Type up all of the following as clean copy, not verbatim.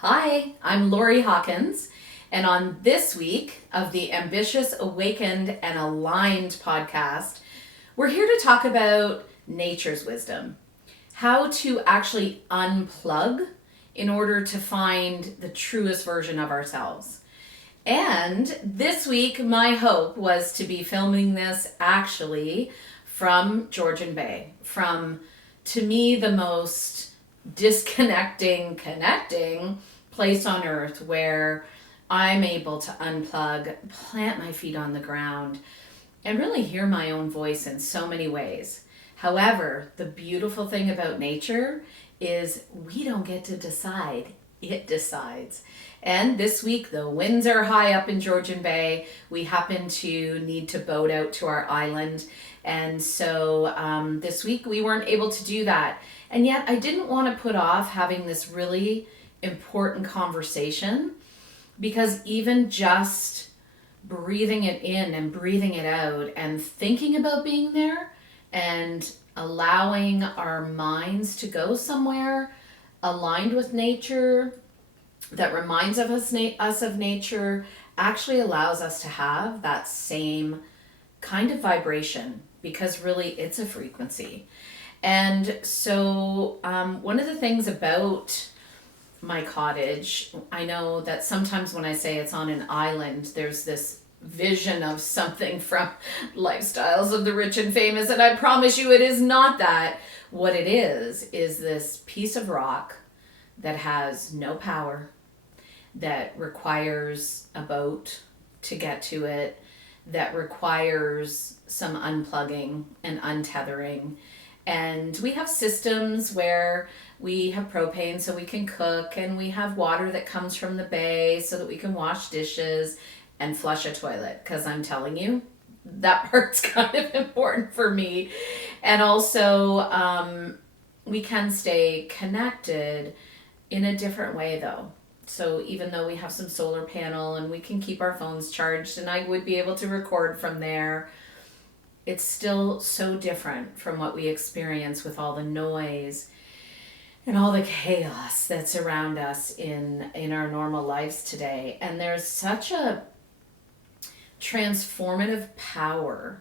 Hi, I'm Lori Hawkins, and on this week of the Ambitious, Awakened, and Aligned podcast, we're here to talk about nature's wisdom, how to actually unplug in order to find the truest version of ourselves. And this week, my hope was to be filming this actually from Georgian Bay, from, to me, the most connecting place on earth where I'm able to unplug, plant my feet on the ground, and really hear my own voice in so many ways. However, the beautiful thing about nature is we don't get to decide, it decides. And this week, the winds are high up in Georgian Bay. We happen to need to boat out to our island. And so this week, we weren't able to do that. And yet, I didn't want to put off having this really important conversation because even just breathing it in and breathing it out and thinking about being there and allowing our minds to go somewhere aligned with nature that reminds us of nature actually allows us to have that same kind of vibration because really it's a frequency. And so one of the things about my cottage, I know that sometimes when I say it's on an island, there's this vision of something from Lifestyles of the Rich and Famous, and I promise you it is not that. What it is this piece of rock that has no power, that requires a boat to get to it, that requires some unplugging and untethering. And we have systems where we have propane so we can cook, and we have water that comes from the bay so that we can wash dishes and flush a toilet. Because I'm telling you, that part's kind of important for me. And also, we can stay connected in a different way though. So even though we have some solar panel and we can keep our phones charged and I would be able to record from there, it's still so different from what we experience with all the noise and all the chaos that's around us in our normal lives today. And there's such a transformative power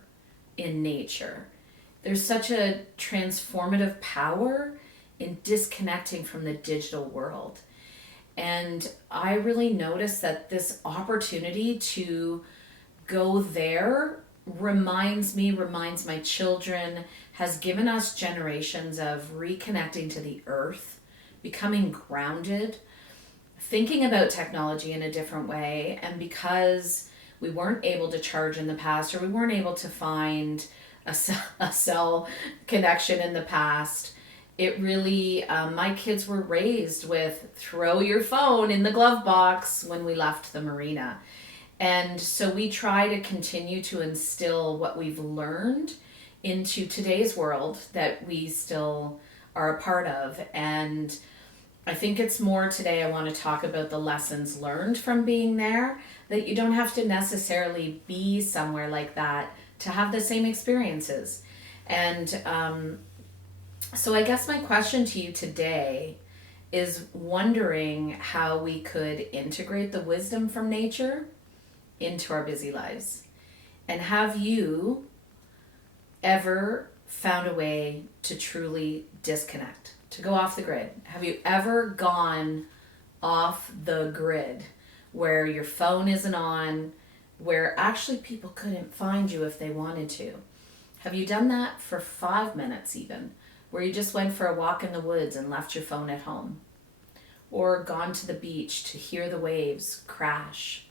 in nature. There's such a transformative power in disconnecting from the digital world. And I really noticed that this opportunity to go there reminds my children, has given us generations of reconnecting to the earth, becoming grounded, thinking about technology in a different way. And because we weren't able to charge in the past, or we weren't able to find a cell connection in the past, it really, my kids were raised with throw your phone in the glove box when we left the marina. And so we try to continue to instill what we've learned into today's world that we still are a part of. And I think it's more today I want to talk about the lessons learned from being there, that you don't have to necessarily be somewhere like that to have the same experiences. And so I guess my question to you today is wondering how we could integrate the wisdom from nature into our busy lives. And have you ever found a way to truly disconnect, to go off the grid? Have you ever gone off the grid where your phone isn't on, where actually people couldn't find you if they wanted to? Have you done that for 5 minutes even, where you just went for a walk in the woods and left your phone at home? Or gone to the beach to hear the waves crash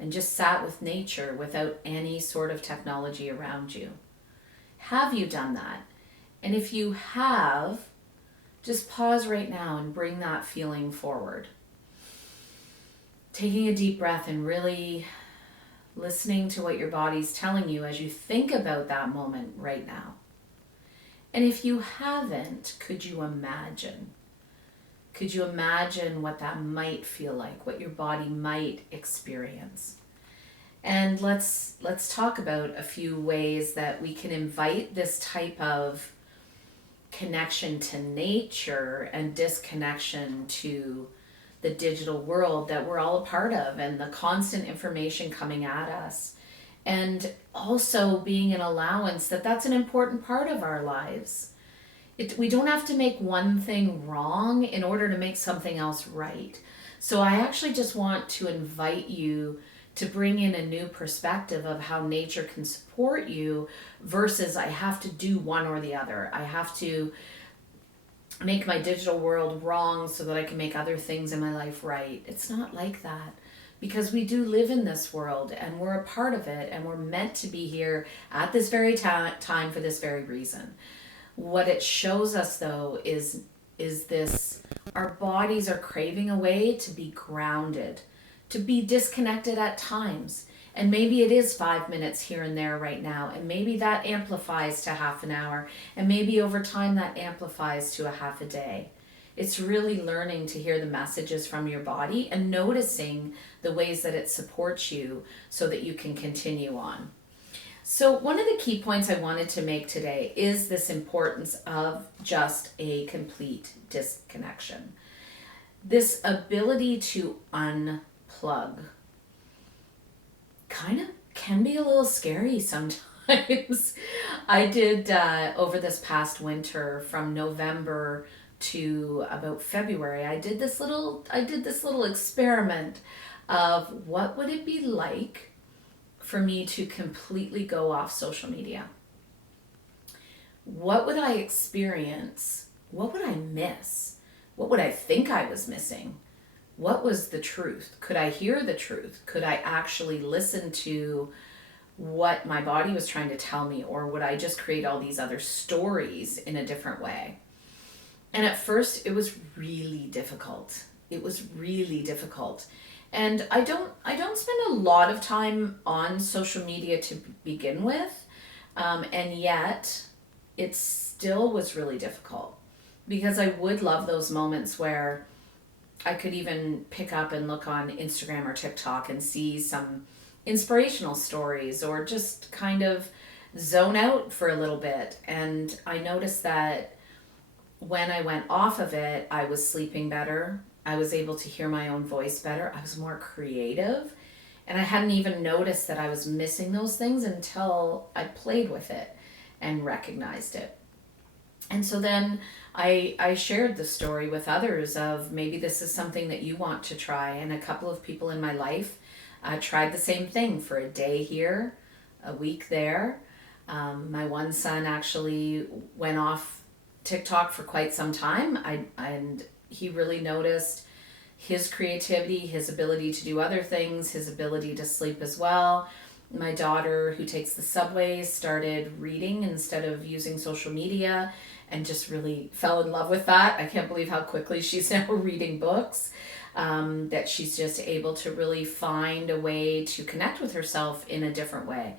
and just sat with nature without any sort of technology around you? Have you done that? And if you have, just pause right now and bring that feeling forward. Taking a deep breath and really listening to what your body's telling you as you think about that moment right now. And if you haven't, could you imagine? Could you imagine what that might feel like, what your body might experience? And let's talk about a few ways that we can invite this type of connection to nature and disconnection to the digital world that we're all a part of, and the constant information coming at us. And also being an allowance that that's an important part of our lives. We don't have to make one thing wrong in order to make something else right. So I actually just want to invite you to bring in a new perspective of how nature can support you versus I have to do one or the other. I have to make my digital world wrong so that I can make other things in my life right. It's not like that, because we do live in this world and we're a part of it, and we're meant to be here at this very time for this very reason. What it shows us though is this: our bodies are craving a way to be grounded, to be disconnected at times. And maybe it is 5 minutes here and there right now, and maybe that amplifies to half an hour, and maybe over time that amplifies to a half a day. It's really learning to hear the messages from your body and noticing the ways that it supports you so that you can continue on. So one of the key points I wanted to make today is this importance of just a complete disconnection. This ability to unplug kind of can be a little scary sometimes. I did over this past winter, from November to about February, I did this little experiment of what would it be like for me to completely go off social media. What would I experience? What would I miss? What would I think I was missing? What was the truth? Could I hear the truth? Could I actually listen to what my body was trying to tell me? Or would I just create all these other stories in a different way? And at first it was really difficult. It was really difficult. And I don't spend a lot of time on social media to begin with. And yet it still was really difficult, because I would love those moments where I could even pick up and look on Instagram or TikTok and see some inspirational stories, or just kind of zone out for a little bit. And I noticed that when I went off of it, I was sleeping better. I was able to hear my own voice better. I was more creative. And I hadn't even noticed that I was missing those things until I played with it and recognized it. And so then I shared the story with others of maybe this is something that you want to try. And a couple of people in my life tried the same thing for a day here, a week there. My one son actually went off TikTok for quite some time. And he really noticed his creativity, his ability to do other things, his ability to sleep as well. My daughter, who takes the subway, started reading instead of using social media, and just really fell in love with that. I can't believe how quickly she's now reading books, that she's just able to really find a way to connect with herself in a different way.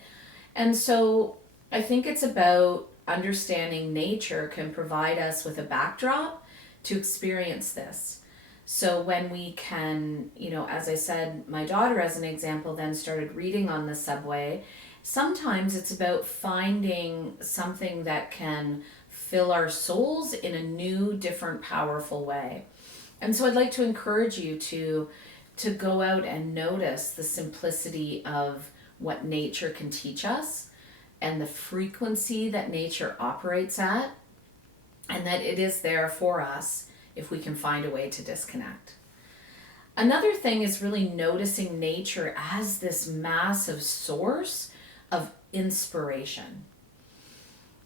And so I think it's about understanding nature can provide us with a backdrop to experience this. So when we can, as I said, my daughter as an example then started reading on the subway. Sometimes it's about finding something that can fill our souls in a new, different, powerful way. And so I'd like to encourage you to go out and notice the simplicity of what nature can teach us, and the frequency that nature operates at, and that it is there for us if we can find a way to disconnect. Another thing is really noticing nature as this massive source of inspiration.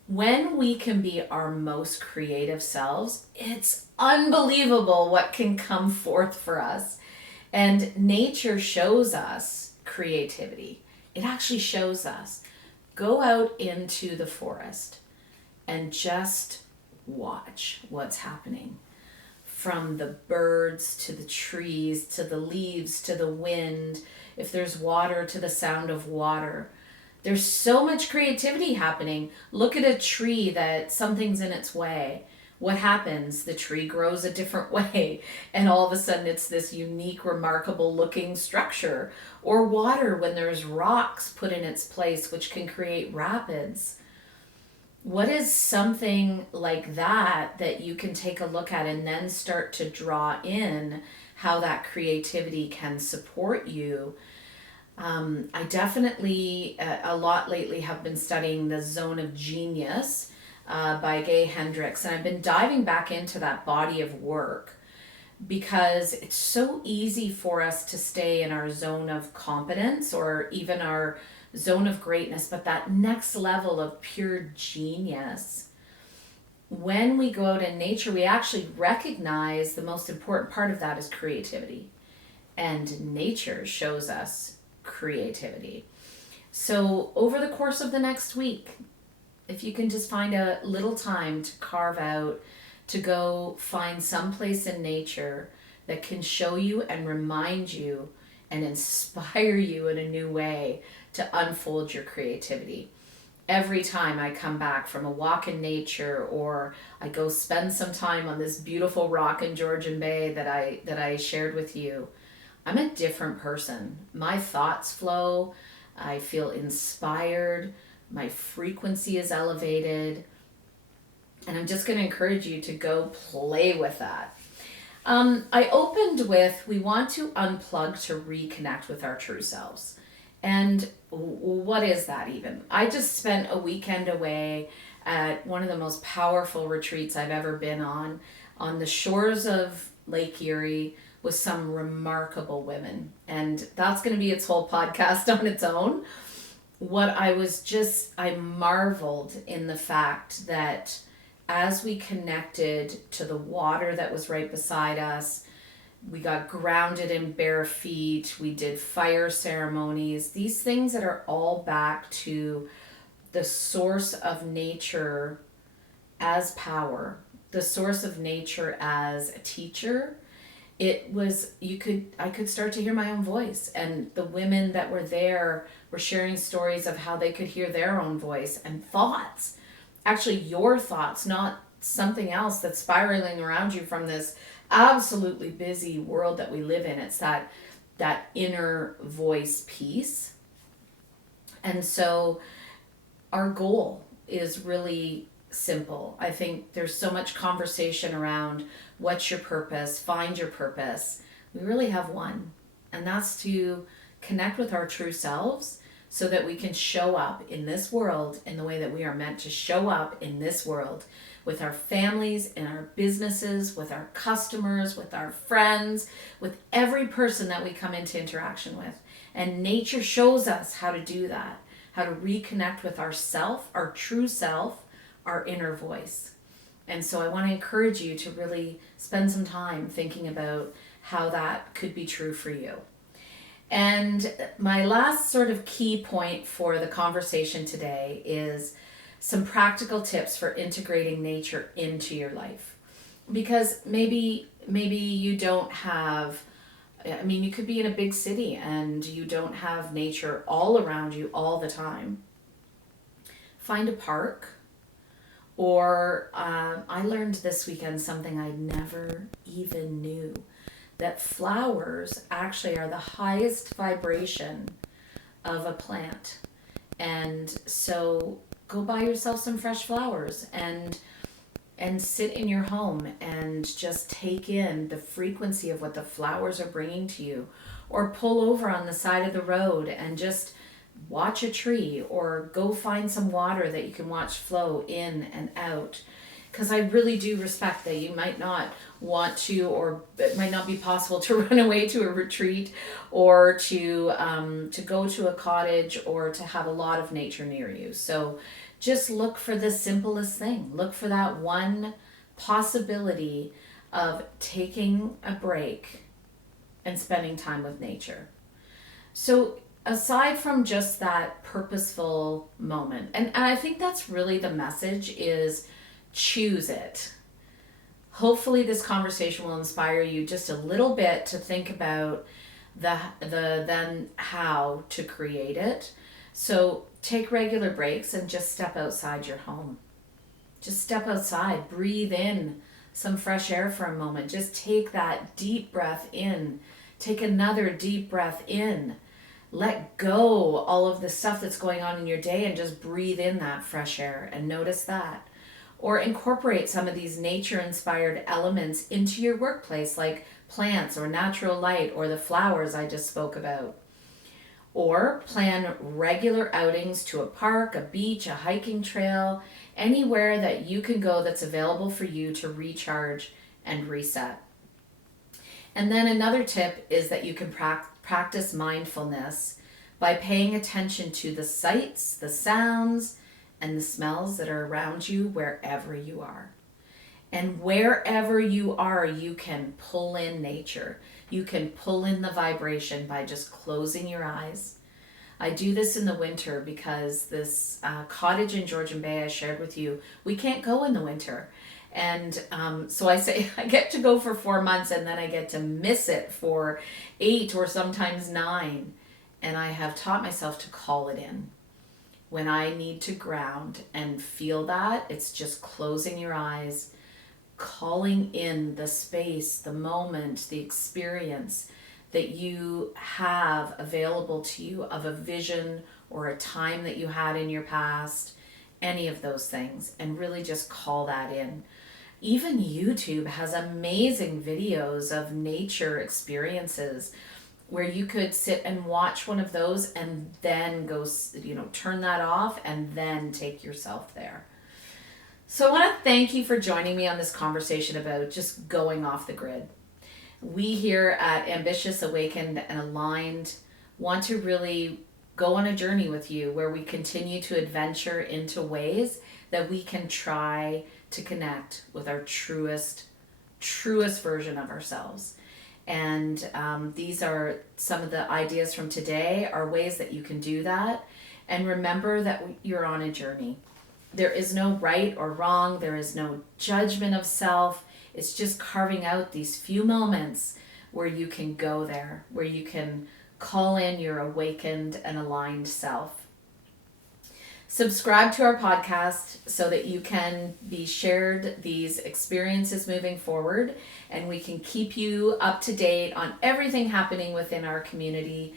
When we can be our most creative selves, it's unbelievable what can come forth for us. And nature shows us creativity. It actually shows us. Go out into the forest and just watch what's happening. From the birds to the trees to the leaves to the wind, if there's water, to the sound of water. There's so much creativity happening. Look at a tree that something's in its way. What happens? The tree grows a different way, and all of a sudden it's this unique, remarkable looking structure. Or water, when there's rocks put in its place, which can create rapids. What is something like that you can take a look at and then start to draw in how that creativity can support you. I definitely, a lot lately, have been studying the zone of genius by Gay Hendricks, and I've been diving back into that body of work because it's so easy for us to stay in our zone of competence or even our zone of greatness, but that next level of pure genius, when we go out in nature, we actually recognize the most important part of that is creativity. And nature shows us creativity. So, over the course of the next week, if you can just find a little time to carve out, to go find some place in nature that can show you and remind you and inspire you in a new way to unfold your creativity. Every time I come back from a walk in nature, or I go spend some time on this beautiful rock in Georgian Bay that I shared with you, I'm a different person. My thoughts flow. I feel inspired. My frequency is elevated. And I'm just going to encourage you to go play with that. I opened with, we want to unplug to reconnect with our true selves. And what is that even? I just spent a weekend away at one of the most powerful retreats I've ever been on the shores of Lake Erie, with some remarkable women. And that's going to be its whole podcast on its own. I marveled in the fact that as we connected to the water that was right beside us, we got grounded in bare feet, we did fire ceremonies, these things that are all back to the source of nature as power, the source of nature as a teacher. I could start to hear my own voice, and the women that were there were sharing stories of how they could hear their own voice and thoughts, actually your thoughts, not something else that's spiraling around you from this absolutely busy world that we live in. It's that inner voice piece. And so our goal is really simple. I think there's so much conversation around what's your purpose, find your purpose. We really have one, and that's to connect with our true selves so that we can show up in this world in the way that we are meant to show up in this world, with our families, in our businesses, with our customers, with our friends, with every person that we come into interaction with. And nature shows us how to do that, how to reconnect with ourself, our true self, our inner voice. And so I want to encourage you to really spend some time thinking about how that could be true for you. And my last sort of key point for the conversation today is some practical tips for integrating nature into your life. Because maybe you don't have, you could be in a big city and you don't have nature all around you all the time. Find a park. Or I learned this weekend something I never even knew, that flowers actually are the highest vibration of a plant. And so go buy yourself some fresh flowers and sit in your home and just take in the frequency of what the flowers are bringing to you. Or pull over on the side of the road and just watch a tree, or go find some water that you can watch flow in and out. Because I really do respect that you might not want to, or it might not be possible to run away to a retreat, or to go to a cottage, or to have a lot of nature near you. So just look for the simplest thing. Look for that one possibility of taking a break and spending time with nature. So aside from just that purposeful moment, and I think that's really the message, is choose it. Hopefully this conversation will inspire you just a little bit to think about the then how to create it. So take regular breaks and just step outside your home. Just step outside, breathe in some fresh air for a moment. Just take that deep breath in. Take another deep breath in. Let go all of the stuff that's going on in your day and just breathe in that fresh air and notice that. Or incorporate some of these nature-inspired elements into your workplace, like plants or natural light or the flowers I just spoke about. Or plan regular outings to a park, a beach, a hiking trail, anywhere that you can go that's available for you to recharge and reset. And then another tip is that you can practice mindfulness by paying attention to the sights, the sounds, and the smells that are around you wherever you are. And wherever you are, you can pull in nature. You can pull in the vibration by just closing your eyes. I do this in the winter because this cottage in Georgian Bay I shared with you, we can't go in the winter. And so I say I get to go for 4 months and then I get to miss it for 8 or sometimes 9. And I have taught myself to call it in. When I need to ground and feel that, it's just closing your eyes, calling in the space, the moment, the experience that you have available to you of a vision or a time that you had in your past, any of those things, and really just call that in. Even YouTube has amazing videos of nature experiences where you could sit and watch one of those and then go, turn that off and then take yourself there. So I want to thank you for joining me on this conversation about just going off the grid. We here at Ambitious, Awakened, and Aligned want to really go on a journey with you where we continue to adventure into ways that we can try to connect with our truest version of ourselves. And these are some of the ideas from today, are ways that you can do that. And remember that you're on a journey. There is no right or wrong. There is no judgment of self. It's just carving out these few moments where you can go there, where you can call in your awakened and aligned self. Subscribe to our podcast so that you can be shared these experiences moving forward, and we can keep you up to date on everything happening within our community.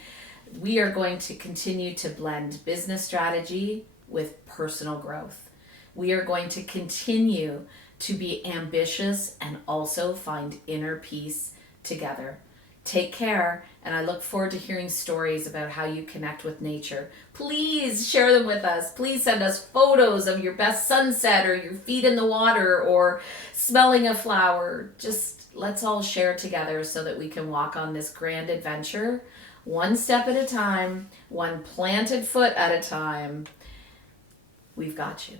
We are going to continue to blend business strategy with personal growth. We are going to continue to be ambitious and also find inner peace together. Take care, and I look forward to hearing stories about how you connect with nature. Please share them with us. Please send us photos of your best sunset or your feet in the water or smelling a flower. Just let's all share together so that we can walk on this grand adventure, one step at a time, one planted foot at a time. We've got you.